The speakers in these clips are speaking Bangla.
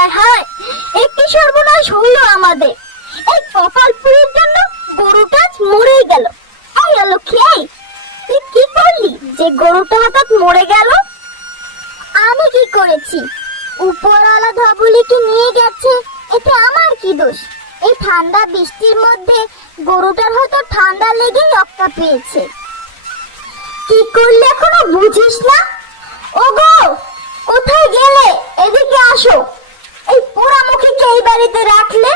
হায় হায়, একটি সর্বনাশ হলো আমাদের। এই কপালপুরের জন্য গরুটা মরে গেল। এই লক্ষ্মী, এই তুই কি করলি যে গরুটা হঠাৎ মরে গেল? আমি কি করেছি? উপরওয়ালা ধবলিকে নিয়ে গেছে, এতে আমার কি দোষ? এই ঠান্ডা বৃষ্টির মধ্যে গরুটার হয়তো ঠান্ডা লেগে রক্ত পেয়েছে। কি করলে এখনো বুঝিস না? ওগো, কোথায় গেলে? এদিকে আসো। এই পোড়ামুখীকে এই বাড়িতে রাখলে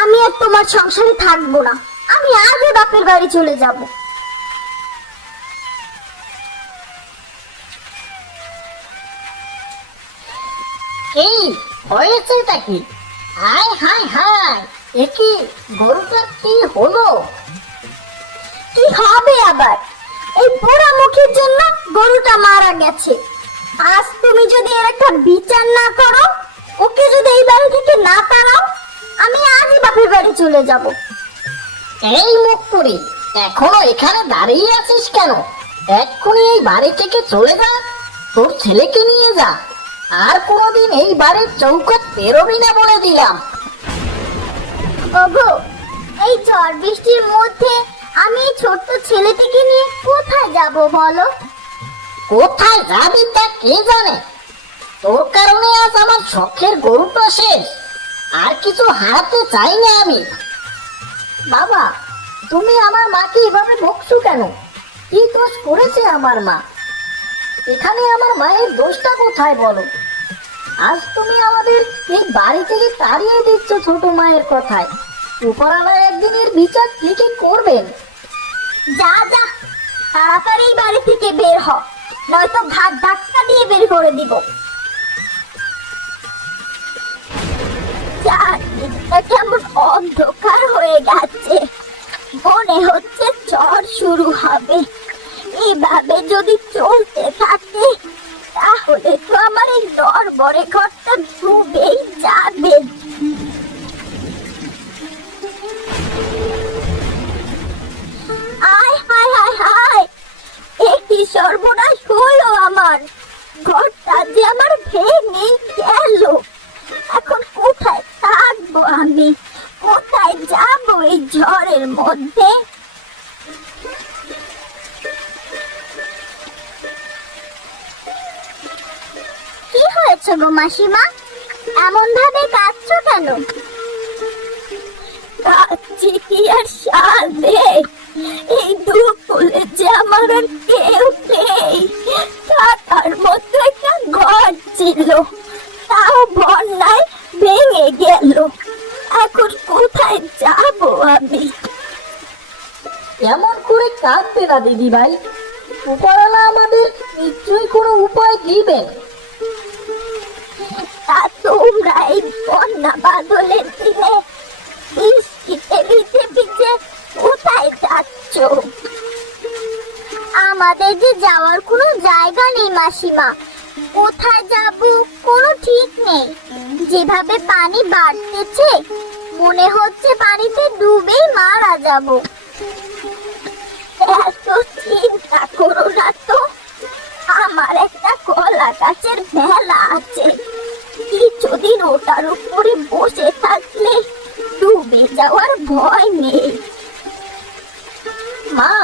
আমি আর তোমার সংসারে থাকবো না। আমি আজই বাপের বাড়ি চলে যাব। এই হয়েছেটা কি? হায় হায় হায়, এ কি গরুটার কি হলো? কি হবে আবার? এই পোড়ামুখীর জন্য গরুটা মারা গেছে। আজ তুমি যদি এর একটা বিচার না করো, ওকে যদি এই বাড়ি থেকে না তাড়াও, আমি আজই বাপের বাড়ি চলে যাব। এই মুখ পুরি, এখনো এখানে দাঁড়িয়ে আছিস কেন? এক্ষুনি এই বাড়ি থেকে চলে যা, তোর ছেলেকে নিয়ে যা। আর কোনোদিন এই বাড়ির চৌকাঠ পেরোবি না বলে দিলাম। ওগো, এই ঝড় বৃষ্টির মধ্যে আমি এই ছোট্ট ছেলেটিকে নিয়ে কোথায় যাব বলো? কোথায় যাবি তা কে জানে? তোর কারণে আজ আমার শখের গরুটা শেষ। আর কিছু হারাতে চাই না আমি। বাবা, তুমি আমার মাকে এভাবে বকছো কেন? কি দোষ করেছে আমার মা? এখানে আমার মায়ের দোষটা কোথায় বলো? আজ তুমি আমাদের এই বাড়ি থেকে তাড়িয়ে দিচ্ছ ছোট মায়ের কথায়। উপরওয়ালা একদিনের বিচার ঠিকই করবেন। যা যা, তাড়াতাড়ি এই বাড়ি থেকে বের হ, নয়তো ঘাট ধাক্কা দিয়ে বের করে দিব। চারদিকটা কেমন অন্ধকার হয়ে গেছে, মনে হচ্ছে ঝড় শুরু হবে। এভাবে যদি চলতে থাকে তাহলে তো আমার এই নড়বড়ে ঘরটা ডুবেই যাবে। আয় হায় হায় হায়, একটি সর্বনাশ হলো আমার। ঘরটা যে আমার ভেঙে গেল। এখন কোথায় থাকবো আমি? কোথায় যাবো এই ঝড়ের মধ্যে? কি হয়েছে গো মাসিমা, এমন ভাবে কাঁদছো কেন? কাঁদছি কি আর সারবে? এই দুকুলে যে আমার আর কেউ নেই। থাকার মতো একটা ঘর ছিল, তাও বন্যায় ভেঙে গেল। এখন কোথায় যাব আমি? এমন করে কাঁদবে না দিদি ভাই। উপরওয়ালা আমাদের নিশ্চয়ই কোনো উপায় দিবেন। তা তোমরা এই বন্যা বাদলের দিনে বৃষ্টিতে ভিজে ভিজে কোথায় যাচ্ছ? আমাদের যে যাওয়ার কোনো জায়গা নেই মাসিমা। কোথায় যাব কোনো ঠিক নেই। যেভাবে পানি বাড়তেছে মনে হচ্ছে পানিতে ডুবেই মারা যাব। এত চিন্তা করো না তো, আমার একটা কলা গাছের ভেলা আছে। কিছুদিন ওটার উপরে বসে থাকলে ডুবে যাওয়ার ভয় নেই। মা,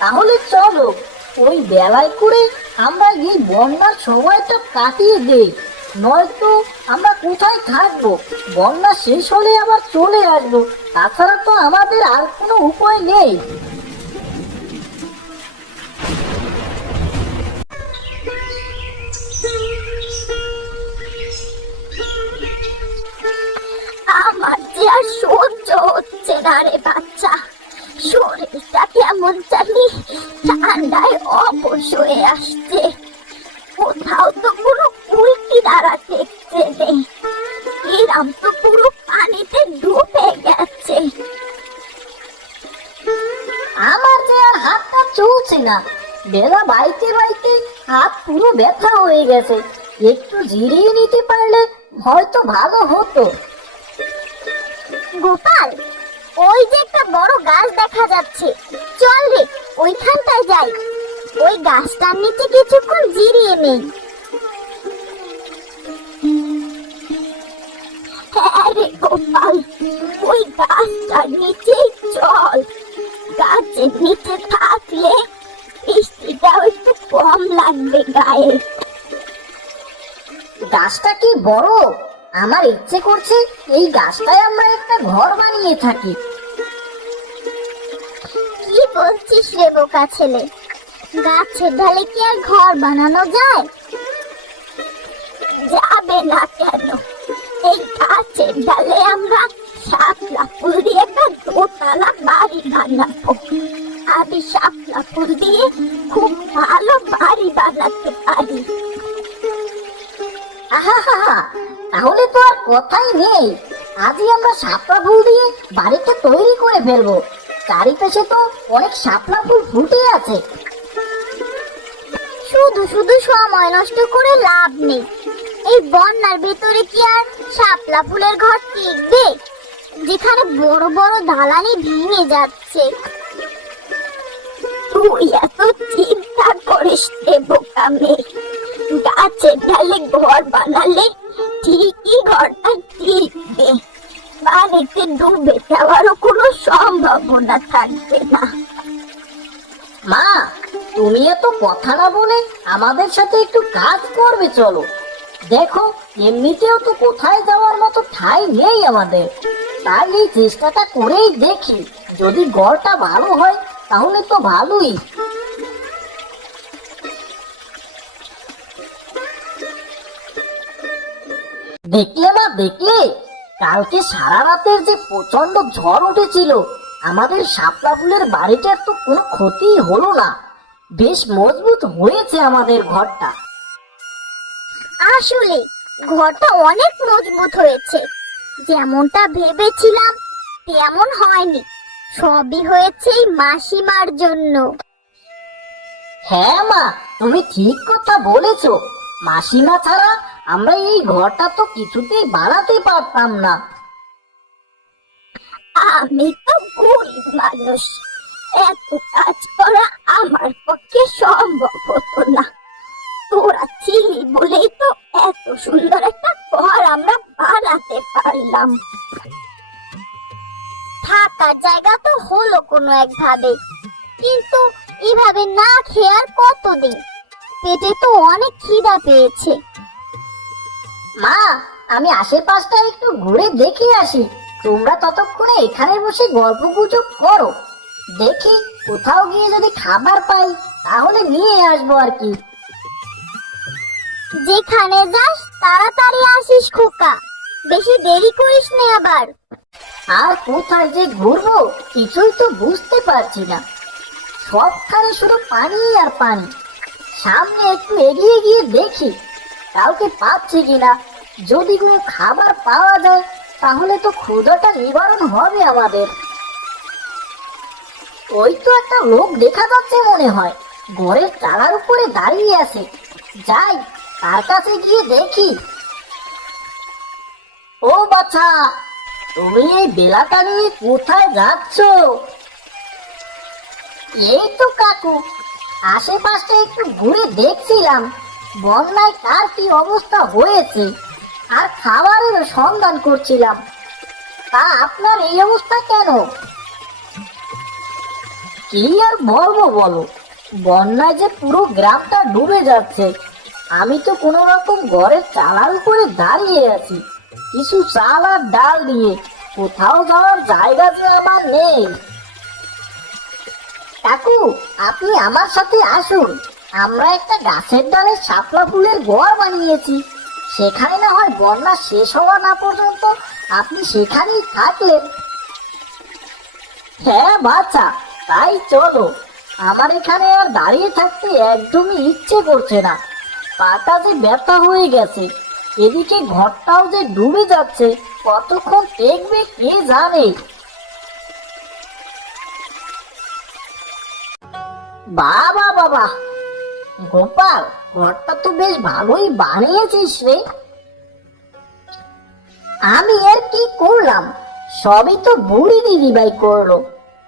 তাহলে চলো ওই বেলায় করে আমরা এই বন্যার সময়টা কাটিয়ে দেই। নয়তো আমরা কোথায় থাকবো? বন্যা শেষ হলে আবার চলে আসবো। তাছাড়া তো আমাদের আর কোনো উপায় নেই। আমার যে আর সহ্য হচ্ছে না রে বাচ্চা। শরীরটা কেমন জানি ঠান্ডায় অবশ হয়ে আসছে। কোথাও তো কোনো উল্কি দাঁড়া দেখতে নেই। এরাম তো পুরো পানিতে ডুবে গেছে। আমার যে আর হাতটা চলছে না। বেলা বাইতে বাইতে হাত পুরো ব্যথা হয়ে গেছে। একটু জিরিয়ে নিতে পারলে হয়তো ভালো হতো। গোপাল, ওই যে একটা বড় গাছ দেখা যাচ্ছে, চল রে ওইখানটায় যাই। ওই গাছটার নিচে কিছুক্ষণ জিরিয়ে নেই। হ্যাঁ রে গোপাল, ওই গাছটার নিচে চল। গাছের নিচে থাকলে বৃষ্টিটাও একটু কম লাগবে গায়ে। গাছটা কি বড়? আমার ইচ্ছে করছে এই গাছটায় আমরা একটা ঘর বানিয়ে থাকি। কি বলছিস রে বোকা ছেলে? গাছের ডালে কি আর ঘর বানানো যায়? যাবে না কেন? এই গাছের ডালে আমরা শাপলা ফুল দিয়ে একটা দোতলা বাড়ি বানাবো। আমি শাপলা ফুল দিয়ে খুব ভালো বাড়ি বানাতে পারি। আহা হা হা, তাহলে তো আর কথাই নেই। আজই আমরা শাপলা ফুল দিয়ে বাড়িটা তৈরি করে ফেলবো। চারিপাশে তো অনেক শাপলা ফুল ফুটে আছে। শুধু শুধু সময় নষ্ট করে লাভ নেই। এই বন্যার ভিতরে কি আর শাপলা ফুলের ঘর টিকবে, যেখানে বড় বড় দালানি ভেঙে যাচ্ছে? তুই এত চিন্তা করিস রে বোকা মেয়ে। গাছের ডালে ঘর বানালে ঠিকই ঘরটা টিকবে, পানিতে ডুবে যাওয়ারও কোনো সম্ভাবনা থাকবে না। মা, তুমি এত কথা না বলে আমাদের সাথে একটু কাজ করবে চলো। দেখো, এমনিতেও তো কোথায় যাওয়ার মতো ঠাঁই নেই আমাদের। তাই এই চেষ্টাটা করেই দেখি, যদি গড়টা ভালো হয় তাহলে তো ভালোই। দেখলে মা, দেখলে কালকে সারা রাতের যে প্রচন্ড ঝড় উঠেছিল, আমাদের শাপলা ফুলের বাড়িটার তো কোনো ক্ষতি হলো না। বেশ মজবুত হয়েছে আমাদের ঘরটা। আসলে ঘরটা অনেক মজবুত হয়েছে। যেমনটা ভেবেছিলাম তেমন হয়নি। সবই হয়েছে এই মাসিমার জন্য। হ্যাঁ মা, তুমি ঠিক কথা বলেছো। মাসিমা ছাড়া আমরা এই ঘরটা তো কিছুতেই বানাতে পারতাম না। আমি তো গরিব মানুষ, এত কাজ করা আমার পক্ষে সম্ভব হতো না। তোরা ছিলি বলেই তো এত সুন্দর একটা ঘর আমরা বানাতে পারলাম। থাকার জায়গা তো হলো কোনো একভাবে, কিন্তু এভাবে না খেয়ে আর কতদিন? পেটে তো অনেক খিদা পেয়েছে। মা, আমি আশেপাশটা একটু ঘুরে দেখে আসি। তোমরা ততক্ষণে এখানে বসে গল্প গুজব করো। দেখি কোথাও গিয়ে যদি খাবার পাই তাহলে নিয়ে আসবো আর কি। যেখানে যাস তাড়াতাড়ি আসিস খোকা, বেশি দেরি করিস না আবার। আর কোথায় যে ঘুরবো কিছুই তো বুঝতে পারছি না। সবখানে শুধু পানি আর পানি। সামনে একটু এগিয়ে গিয়ে দেখি কাউকে পাচ্ছি কিনা। যদি কোনো খাবার পাওয়া যায় তাহলে তো ক্ষুধাটা নিবারণ হবে আমাদের। ওই তো একটা লোক দেখা যাচ্ছে মনে হয়, ঘরের চালার উপরে দাঁড়িয়ে আছে। যাই, তার কাছে গিয়ে দেখি। ও বাছা, তুমি এই বেলাটা নিয়ে কোথায় যাচ্ছ? এই তো কাকু, আশেপাশটা একটু ঘুরে দেখছিলাম বন্যায় কার কি অবস্থা হয়েছে, আর খাবারের সন্ধান করছিলাম। তা আপনার এই অবস্থা কেন? কি আর বলবো বলো, বন্যায় যে পুরো গ্রামটা ডুবে যাচ্ছে। আমি তো কোনো রকম ঘরের চালার উপরে দাঁড়িয়ে আছি, কিছু চাল আর ডাল দিয়ে। কোথাও যাওয়ার জায়গা যে আমার নেই। কাকু, আপনি আমার সাথে আসুন। আমরা একটা গাছের ডালে শাপলা ফুলের ঘর বানিয়েছি। সেখানে না হয় বন্যা শেষ হওয়া না পর্যন্ত আপনি সেখানেই থাকলেন। হ্যাঁ বাচ্চা, তাই চলো। আমার এখানে আর দাঁড়িয়ে থাকতে একদমই ইচ্ছে করছে না। পাটা যে ব্যথা হয়ে গেছে, এদিকে ঘরটাও যে ডুবে যাচ্ছে। কতক্ষণ দেখবে কে জানে। বাবা বাবা, গোপাল, ঘরটা তো বেশ ভালোই বানিয়েছিস রে। আমি আর কি করলাম, সবই তো বুড়ি দিদিভাই করলো।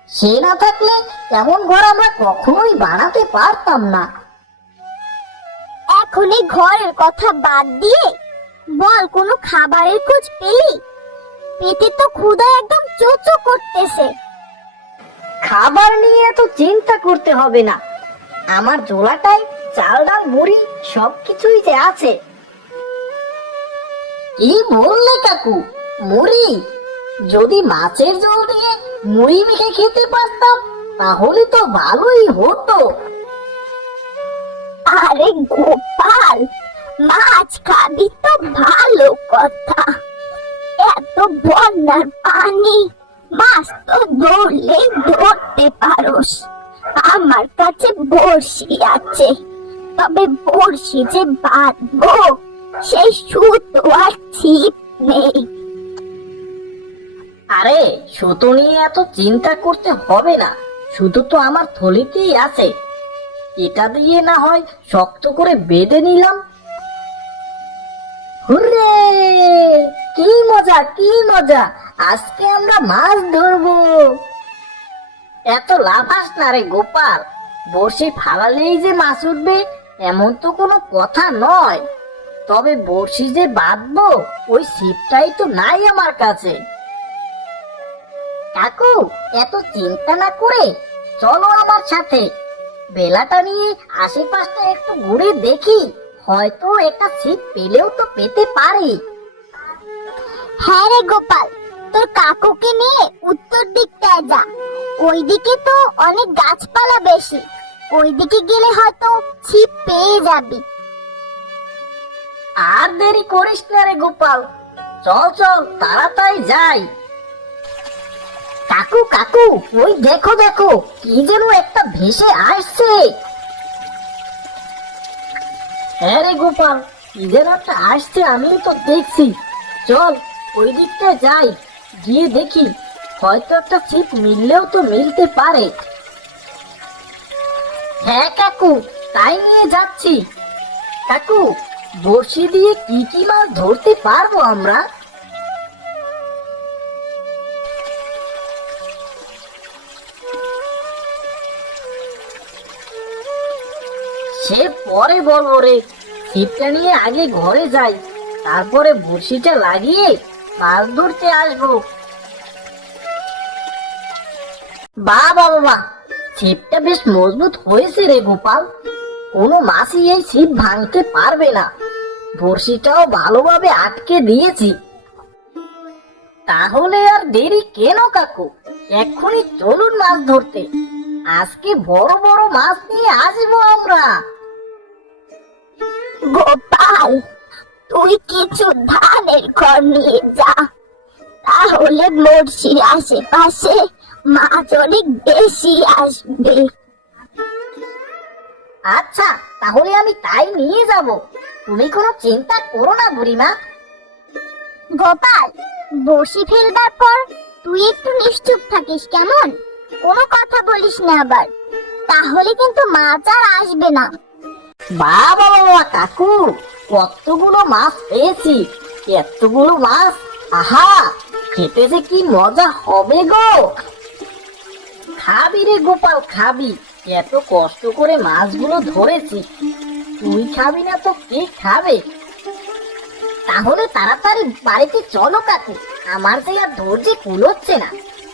সে না থাকলে এমন ঘর আমরা কখনোই বানাতে পারতাম না। এখন এই ঘরের কথা বাদ দিয়ে বল, কোনো খাবারের খোঁজ পেলি? পেটে তো ক্ষুধা একদম চোচো করতেছে। খাবার নিয়ে এত চিন্তা করতে হবে না, আমার ঝোলাটায় চাল ডাল মুড়ি সবকিছুই যে আছে। কি বললে কাকু, মুড়ি? যদি মাছের ঝোল দিয়ে মুড়ি মেখে খেতে পারতাম তাহলে তো ভালোই হতো। আরে গোপাল, মাছ খাবি তো ভালো কথা, এত বন্যার পানি, মাছ তো ধরলে ধরতে পারোস। আমার কাছে বড়শি আছে, তবে বড়শি যে বাঁধবো সেই সুতো আর ছিপ নেই। আরে সুতো নিয়ে এত চিন্তা করতে হবে না, সুতো তো আমার থলিতেই আছে, এটা দিয়ে না হয় শক্ত করে বেঁধে নিলাম। হুররে, কি মজা কি মজা, আজকে আমরা মাছ ধরবো। এত লাফাস না রে গোপাল, বড়শি ফালালেই যে মাছ উঠবে এমন তো কোনো কথা নয়। তবে বড়শি যে বাঁধবো ওই ছিপটাই তো নাই আমার কাছে। কাকু, এত চিন্তা না করে চলো আমার সাথে, বেলাটা নিয়ে আশেপাশটা একটু ঘুরে দেখি, হয়তো একটা ছিপ পেলেও তো পেতে পারি। হ্যাঁ রে গোপাল, তোর কাকুকে নিয়ে উত্তর দিকটায় যা, ওইদিকে তো অনেক গাছপালা বেশি, ওইদিকে গেলে হয়তো ছিপ পেয়ে যাবি। আর দেরি করিস না রে গোপাল, চল চল তাড়াতাড়ি যাই। কাকু কাকু, ওই দেখো দেখো, কি যেন একটা ভেসে আসছে। হ্যাঁ রে গোপাল, কি যেন একটা আসছে, আমিও তো দেখছি। চল ওই দিকটা যাই, গিয়ে দেখি হয়তো একটা ছিপ মিললেও তো মিলতে পারে। হ্যাঁ কাকু, তাই নিয়ে যাচ্ছি। কাকু, বড়শি দিয়ে কি কি মাছ ধরতে পারবো আমরা? সে পরে বলবো রে, ছিপটা নিয়ে আগে ঘরে যাই, তারপরে বড়শিটা লাগিয়ে মাছ ধরতে আসবো। বাহ বাহ বাহ, ছিপটা বেশ মজবুত হয়েছে রে গোপাল, কোনো মাছই এই ছিপ ভাঙতে পারবে না। বড়শিটাও ভালোভাবে আটকে দিয়েছি। তাহলে আর দেরি কেন কাকু, এক্ষুনি চলুন মাছ ধরতে, আজকে বড় বড় মাছ নিয়ে আসবো আমরা। গোপাল, তুই কিছু ধানের খড় নিয়ে যা, তাহলে বড়শির আশেপাশে মাছ অনেক বেশি আসবে। আচ্ছা, তাহলে আমি তাই নিয়ে যাব, তুমি কোনো চিন্তা করো না বুড়িমা। গোপাল, বড়শি ফেলবার পর তুই একটু নিশ্চুপ থাকিস কেমন, কোনো কথা বলিস না আবার, তাহলে কিন্তু মাছ আর আসবে না। বাবা বাবা কাকু, কতগুলো মাছ পেয়েছি, এতগুলো মাছ, আহা, খেতে যে কি মজা হবে গো। খাবি রে গোপাল খাবি, এত কষ্ট করে মাছগুলো ধরেছি, তুই খাবি না তো কে খাবে? তাহলে তাড়াতাড়ি বাড়িতে চলো কাকু, আমার যে আর ধৈর্যে কুলোচ্ছে না।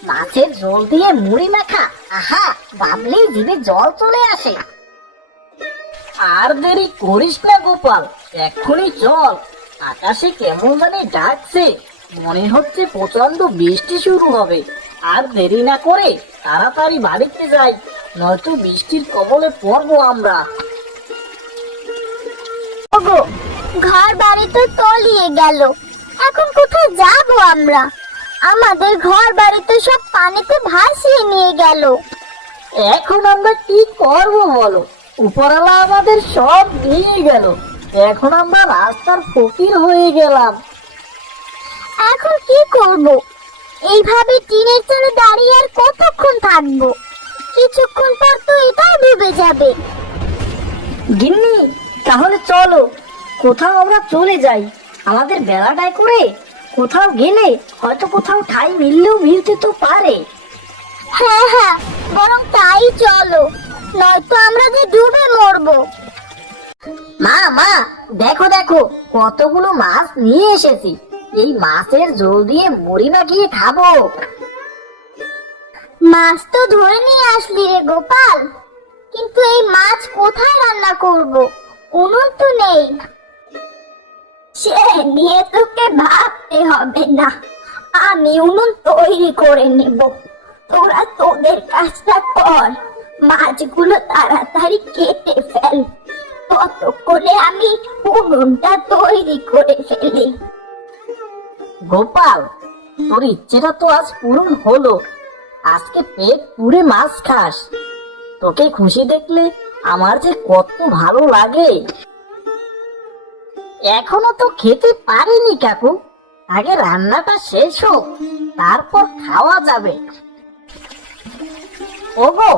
মাছের ঝোল দিয়ে মুড়ি মাখা, আহা, ভাবলেই জিভে জল চলে আসে। আর দেরি করিস না গোপাল, এক্ষুনি চল, আকাশে কেমন জানি ডাকছে, মনে হচ্ছে প্রচন্ড বৃষ্টি শুরু হবে। আর দেরি না করে তাড়াতাড়ি বাড়িতে যাই, নয়তো বৃষ্টির কবলে পড়বো আমরা। ওগো, ঘর বাড়ি তো তলিয়ে গেল, এখন কোথায় যাব আমরা? আমাদের ঘর বাড়ি তো সব পানিতে ভাসিয়ে নিয়ে গেল। এখন আমরা কি করব বলো, উপরওয়ালা আমাদের সব নিয়ে গেল, এখন আমরা রাস্তার ফকির হয়ে গেলাম। এখন কি করব? এইভাবে টিনের চালে দাঁড়িয়ে আর কতক্ষণ থাকবো? কিছুক্ষণ পর তো এটাও ডুবে যাবে। গিন্নি, তাহলে চলো কোথাও আমরা চলে যাই, আমাদের বেলাটায় করে কোথাও গেলে হয়তো কোথাও ঠাই মিললেও মিলতে তো পারে। হ্যাঁ হ্যাঁ, বরং তাই চলো, নয়তো আমরা যে ডুবে মরবো। মা মা, দেখো দেখো, কতগুলো মাছ নিয়ে এসেছি, এই মাছের ঝোল দিয়ে মুড়ি মাখিয়ে খাবো। মাছ তো ধরে নিয়ে আসলি রে গোপাল, কিন্তু এই মাছ কোথায় রান্না করব? উনুন তো নেই। সে নিয়ে তোকে ভাবতে হবে না, আমি উনুন তৈরি করে নেব। তোরা তোদের কাজটা কর, মাছগুলো তাড়াতাড়ি কেটে ফেল, ততক্ষণে আমি উনুনটা তৈরি করে ফেলি। গোপাল, তোর ইচ্ছেটা তো আজ পূরণ হলো। আজকে পেট পুরে মাছ খাস। তোকে খুশি দেখলে আমার যে কত ভালো লাগে। এখনো তো খেতে পারিনি কাকু, আগে রান্নাটা শেষ হোক, তারপর খাওয়া যাবে। ওগো,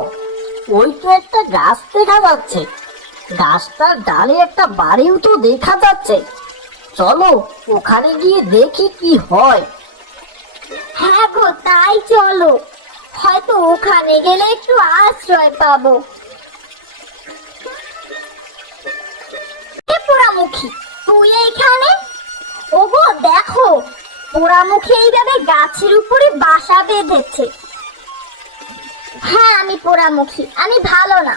ওই তো একটা গাছ দেখা যাচ্ছে, গাছটার ডালে একটা বাড়িও তো দেখা যাচ্ছে। চলো ওখানে গিয়ে দেখি কি হয়। হ্যাঁ গো, তাই চলো, হয়তো ওখানে গেলে একটু আশ্রয় পাবো। এ পোড়ামুখী, তুই এইখানে? ওগো দেখো, পোড়ামুখী এইভাবে গাছের উপরে বাসা বেঁধেছে। হ্যাঁ আমি পোড়ামুখী, আমি ভালো না।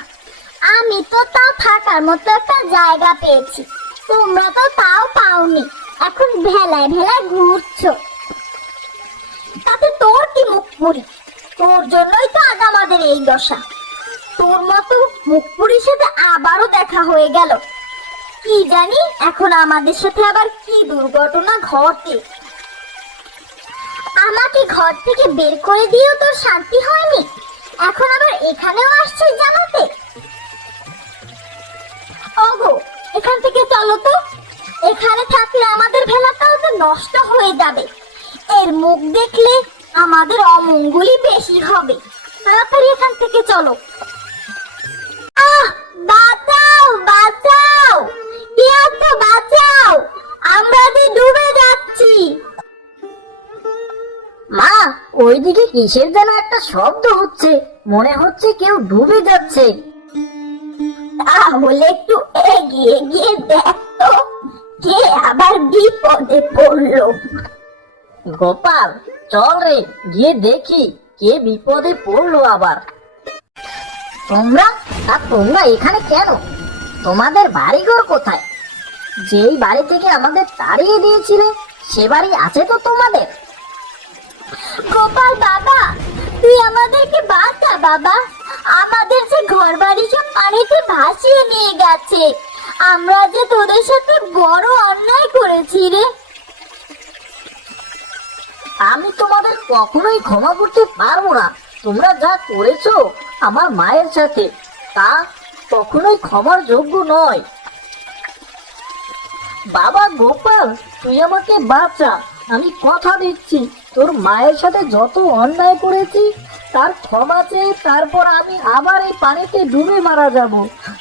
আমি তো তাও থাকার মতো একটা জায়গা পেয়েছি, তোমরা তো তাও পাওনি, এখন ভেলায় ভেলায় ঘুরছো। তাতে তোর কি মুখ পুরি? তোর জন্যই তো আজ আমাদের এই দশা। তোর মতো মুখ পুরির সাথে আবারও দেখা হয়ে গেল। কি জানি এখন আমাদের সাথে আবার কি দুর্ঘটনা ঘটে। আমাকে ঘর থেকে বের করে দিয়েও তোর শান্তি হয়নি, এখন আবার এখানেও আসছিস জানাতে। ওগো, এখান থেকে চলো তো, এখানে থাকলে আমাদের ভেলাটাও তো নষ্ট হয়ে যাবে। এর মুখ দেখলে আমাদের অমঙ্গলই বেশি হবে। তাড়াতাড়ি এখান থেকে চলো। আহ, বাঁচাও বাঁচাও, কে আছো বাঁচাও, আমরা যে ডুবে যাচ্ছি। মা, ওইদিকে কিসের যেন একটা শব্দ হচ্ছে, মনে হচ্ছে কেউ ডুবে যাচ্ছে। তাহলে একটু এগিয়ে গিয়ে দেখতো কে আবার বিপদে পড়লো। গোপাল, চল রে, গিয়ে দেখি কে বিপদে পড়লো আবার। তোমরা এখানে কেন? তোমাদের বাড়িঘর কোথায়? যেই বাড়ি থেকে আমাদের তাড়িয়ে দিয়েছিলে সে বাড়ি আছে তো তোমাদের? গোপাল বাবা, তুই আমাদেরকে বাঁচা বাবা, আমাদের যে ঘর বাড়ি সব পানিতে ভাসিয়ে নিয়ে গেছে। আমরা যে তোদের সাথে বড় অন্যায় করেছি রে। আমি তোমাদের কখনোই ক্ষমা করতে পারবো না। তোমরা যা করেছো আমার মায়ের সাথে, তা কখনোই ক্ষমার যোগ্য নয়। বাবা গোপাল, তুই আমাকে বাঁচা। আমি কথা দিচ্ছি, তোর মায়ের সাথে যত অন্যায় করেছি তার ক্ষমা চেয়ে তারপর আমি আবার এই পানিতে ডুবে মারা যাব।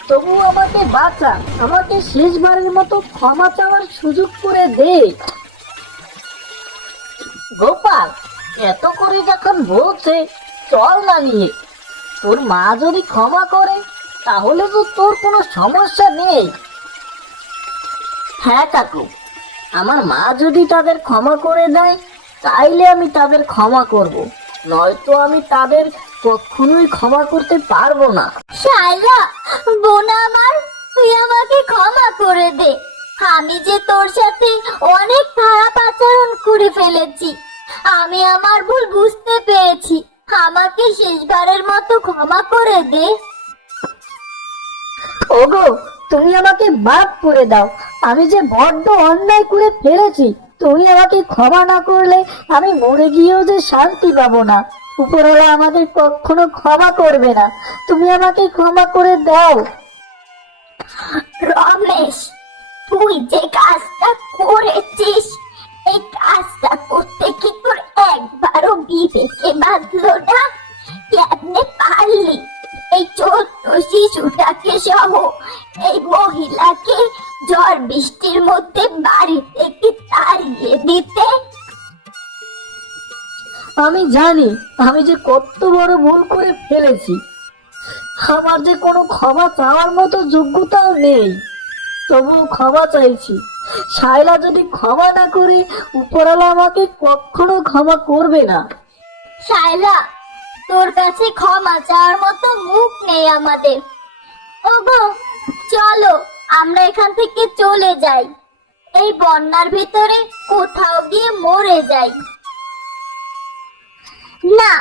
তবু আমাকে বাঁচা, আমাকে শেষবারের মতো ক্ষমা চাওয়ার সুযোগ করে দে। গোপাল, এত করে যখন বলছে, চল না নিয়ে। তোর মা যদি ক্ষমা করে তাহলে তো তোর কোনো সমস্যা নেই। হ্যাঁ কাকু, আমার মা যদি তাদের ক্ষমা করে দেয় তাইলে আমি তাদের ক্ষমা করব, নয়তো আমি তাদের কখনোই ক্ষমা করতে পারবো না। শালা বোন আমার, তুই আমাকে ক্ষমা করে দে। আমি যে তোর সাথে অনেক খারাপ আচরণ করে ফেলেছি, আমি আমার ভুল বুঝতে পেরেছি, আমাকে শেষবারের মতো ক্ষমা করে দে। ওগো, তুমি আমাকে মাফ করে দাও। আমি যে বড্ড অন্যায় করে ফেলেছি, তুমি আমাকে ক্ষমা না করলে আমি মরে গিয়েও যে শান্তি পাবো না। উপরওয়ালা আমাদের কখনো ক্ষমা করবে না। তুমি আমাকে ক্ষমা করে দাও। রমেশ, তুই যে কাজটা করেছিস, এই কাজটা করতে কি তোর একবারও বিবেকে বাঁধলো না? কেমনে পারলি এই ছোট্ট শিশুটাকে সহ এই মহিলাকে ঝড় বৃষ্টির মধ্যে বাড়ি থেকে তাড়িয়ে দিতে? আমি জানি আমি যে কত বড় ভুল করে ফেলেছি। আমার যে কোনো ক্ষমা চাওয়ার মতো যোগ্যতাও নেই, তবুও ক্ষমা চাইছি। শায়লা যদি ক্ষমা না করে উপরওয়ালা আমাকে কখনো ক্ষমা করবে না। শায়লা, তোর কাছে ক্ষমা চাওয়ার মতো মুখ নেই আমাদের। ওগো, চলো আমরা এখান থেকে চলে যাই, এই বন্যার ভিতরে কোথাও গিয়ে মরে যাই। না,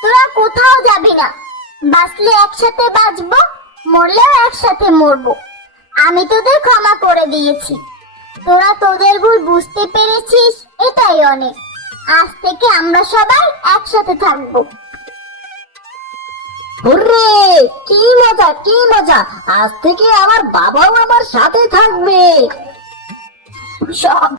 তোরা কোথাও যাবি না। বাঁচলে একসাথে বাঁচবো, মরলেও একসাথে মরবো। আমি তোদের ক্ষমা করে দিয়েছি, তোরা তোদের ভুল বুঝতে পেরেছিস, এটাই অনেক। আজ থেকে আমরা সবাই একসাথে থাকবো। হুররে, কি মজা কি মজা, আজ থেকে আমার বাবাও আমার সাথে থাকবে। সব